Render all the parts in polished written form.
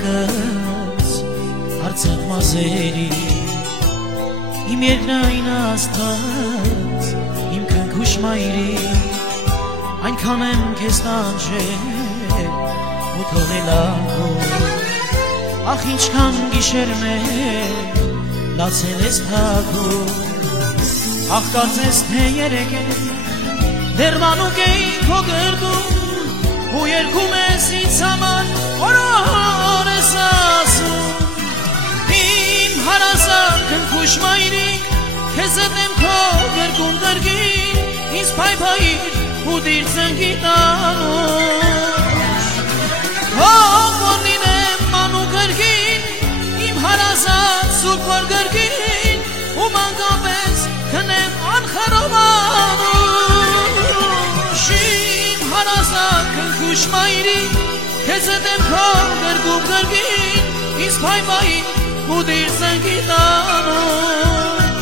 կրակս Արցախ մազերի Իմ երկնային Աստված Իմ քնքուշ մայրի Այնքան եմ քեզ տանջել ու թողել անկում Ախ ինչքան գիշերներ լացել ես թագում Ախ կարծես թե երեկ դեռ մանուկ էի քո գրկում ու երգում ես ինձ համար օրոր ես ասում Իմ հարազատ քնքուշ մայրիկ քեզ հետ եմ քո գրկում գրկին ինձ փայփայիր ու դիր ծնկի տանուշ Հող որ լինեմ մանուկ գրկին իմ հարազատ սուրբ որ գրկին ու մանկապես քնեմ անխարով անուշ Իմ հարազատ քնքուշ մայրիկ քեզ հետ եմ քո գրկում գրկին ինձ փայփայիր ու դիր ծնկի տանուշ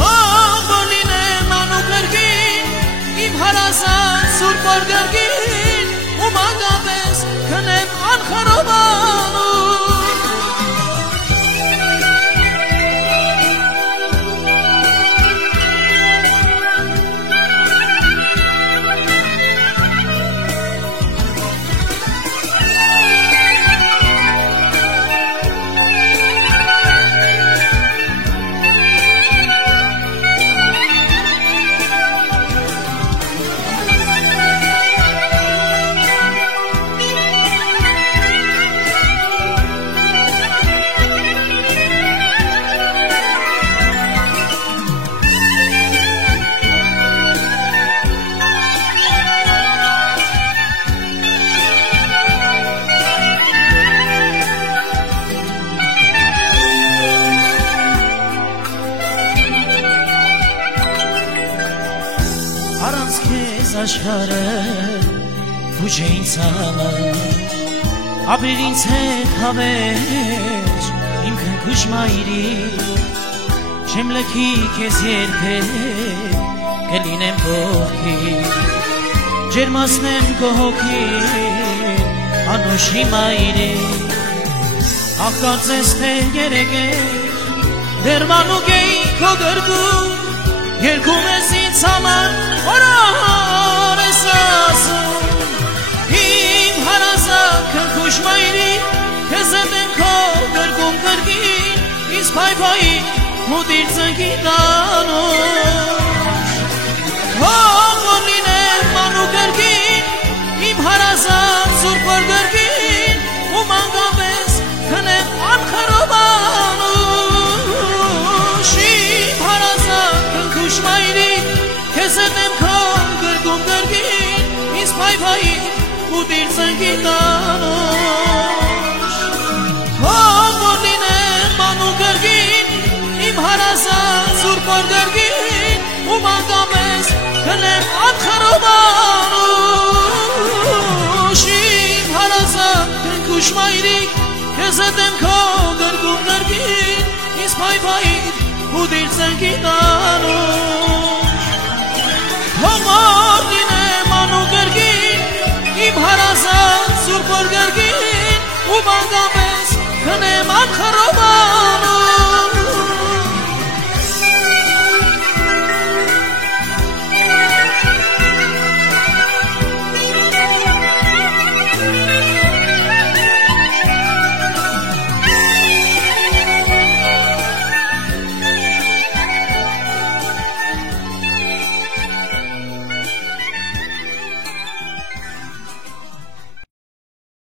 Հող որ լինեմ մանուկ գրկին Իմ հարազատ սուրբ որ գրկին ու մանկապես քնեմ անխարով Առանց քեզ աշխարհը քուջ է ինձ համար Ապրիր ինձ հետ հավերժ իմ քնքուշ մայրի Չեմ լքի քեզ երբեք կլինեմ կողքին Ջերմացնեմ քո հոգին անուշի մայրի Ախ կարծես թե երեկ դեռ մանուկ էի քո գրկում Երգում ես ինձ համար օրոր ես ասում Իմ հարազատ քնքուշ մայրիկ քեզ հետ եմ քո գրկում գրկին ինձ փայփայիր ու դիր ծնկի տանուշ Հող որ լինեմ մանուկ գրկին իմ հարազատ սուրբ որ գրկին ու մանկապես քնեմ անխարով անուշ Իմ հարազատ քնքուշ մայրիկ քեզ հետ եմ քո գրկում գրկին ինձ փայփայիր ու դիր ծնկի տանուշ Հող որ լինեմ մանուկ գրկին իմ հարազատ սուրբ որ գրկին ու մանկապես քնեմ անխարով անուշ Իմ հարազատ քնքուշ մայրիկ քեզ հետ եմ քո գրկում գրկին ինձ փայփայիր ու դիր ծնկի տանուշ Հող որ լինեմ մանուկ գրկին իմ հարազատ սուրբ որ գրկին ու մանկապես քնեմ անխարով